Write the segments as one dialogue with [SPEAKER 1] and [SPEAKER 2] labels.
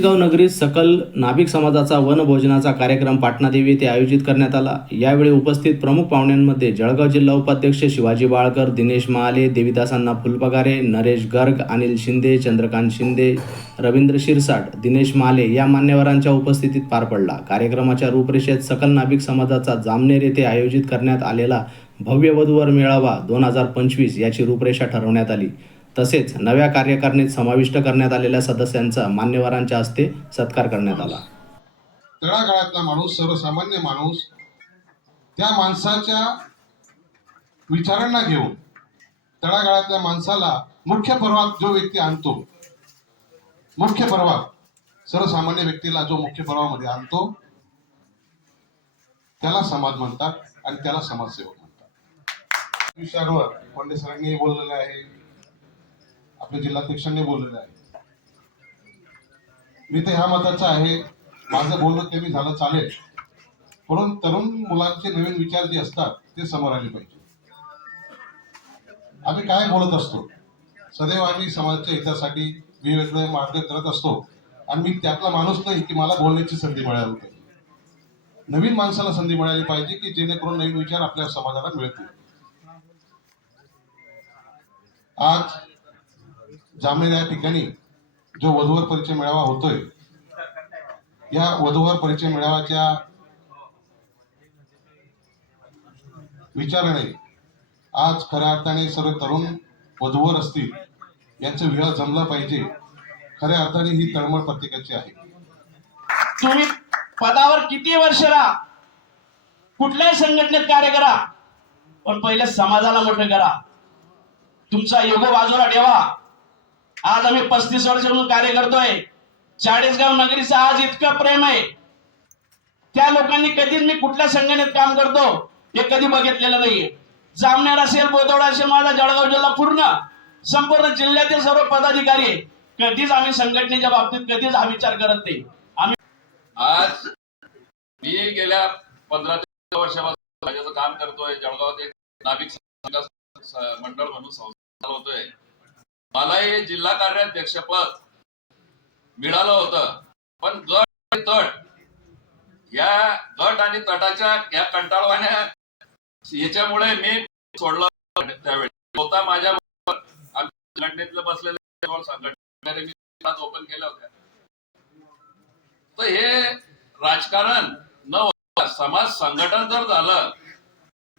[SPEAKER 1] गाव नगरीत सकल नाभिक समाजाचा वनभोजनाचा कार्यक्रम पाटणादेवी येथे आयोजित करण्यात आला. यावेळी उपस्थित प्रमुख पाहुण्यांमध्ये जळगाव जिल्हा उपाध्यक्ष शिवाजी बाळकर दिनेश महाले देविदासांना फुलपगारे नरेश गर्ग अनिल शिंदे चंद्रकांत शिंदे रवींद्र शिरसाट दिनेश महाले या मान्यवरांच्या उपस्थितीत पार पडला. कार्यक्रमाच्या रूपरेषेत सकल नाभिक समाजाचा जामनेर येथे आयोजित करण्यात आलेला भव्य वधूवर मेळावा दोन हजार पंचवीस याची रूपरेषा ठरवण्यात आली. तसेच नव्या कार्यकारिणीत समाविष्ट करण्यात आलेल्या सदस्यांचा मान्यवरांच्या हस्ते सत्कार करण्यात आला.
[SPEAKER 2] तळागाळातला माणूस सर्वसामान्य माणूस त्या माणसाच्या विचारांना घेऊन तळागाळातल्या माणसाला मुख्य पर्वात जो व्यक्ती आणतो मुख्य पर्वात सर्वसामान्य व्यक्तीला जो मुख्य पर्वामध्ये आणतो त्याला समाज म्हणतात आणि त्याला समाजसेवक म्हणतात. विषयावर पंडित सरांनी बोललेलं आहे. आपल्या जिल्हाध्यक्षांनी बोललेलं आहे. मी तर ह्या मताचा आहे. माझं बोलणं कमी झालं चालेल. म्हणून तरुण मुलांचे नवीन विचार जे असतात ते समोर आले पाहिजे. आम्ही काय बोलत असतो? सदैव आम्ही समाजाच्या हितासाठी वेगवेगळे मार्ग करत असतो. आणि मी त्यातला माणूस नाही की मला बोलण्याची संधी मिळाली पाहिजे. नवीन माणसाला संधी मिळाली पाहिजे की जेणेकरून नवीन विचार आपल्या समाजाला मिळतील. आज जामनेर या ठिकाणी जो वधूवर परिचय मेळावा होतोय या वधूवर परिचय मेळाव्याच्या विचाराने आज खऱ्या अर्थाने सर्व तरुण वधूवर असतील यांचं विवाह जमलं पाहिजे. खऱ्या अर्थाने ही तळमळ प्रत्येकाची आहे.
[SPEAKER 3] तुम्ही पदावर किती वर्ष राहा? कुठल्याही संघटनेत कार्य करा पण पहिले समाजाला मोठं करा. तुमचा योग बाजूला ठेवा. आज आम्ही पस्तीस वर्षापासून कार्य करतोय. चाळीसगाव नगरीचं आज इतकं प्रेम आहे. त्या लोकांनी कधीच मी कुठल्या संघटनेत काम करतो हे कधी बघितलेलं नाहीये. जामनेर असेल बोदवड असेल माझा जळगाव जिल्हा पूर्ण संपूर्ण जिल्ह्यातील सर्व पदाधिकारी कधीच आम्ही संघटनेच्या बाबतीत कधीच हा विचार करत नाही. आम्ही
[SPEAKER 4] आज मी गेल्या पंधरा ते वर्षापासून काम करतोय. जळगाव एक नाभिक मंडळ म्हणून होतोय मला हे जिल्हा कार्याध्यक्षपद मिळालं होतं. पण गट आणि तट या गट आणि तटाच्या या कंटाळवाण्या याच्यामुळे मी सोडलं त्यावेळी. स्वतः माझ्या संघटनेतलं बसलेले संघटने मी ओपन केल्या होत्या. तर हे राजकारण न होता समाज संघटन जर झालं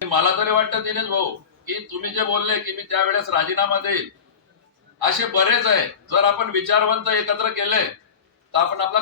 [SPEAKER 4] मला तरी वाटतं दिनेश भाऊ की तुम्ही जे बोलले की मी त्यावेळेस राजीनामा देईल असे बरेच आहे. जर आपण विचारवंत एकत्र केले तर आपण आपला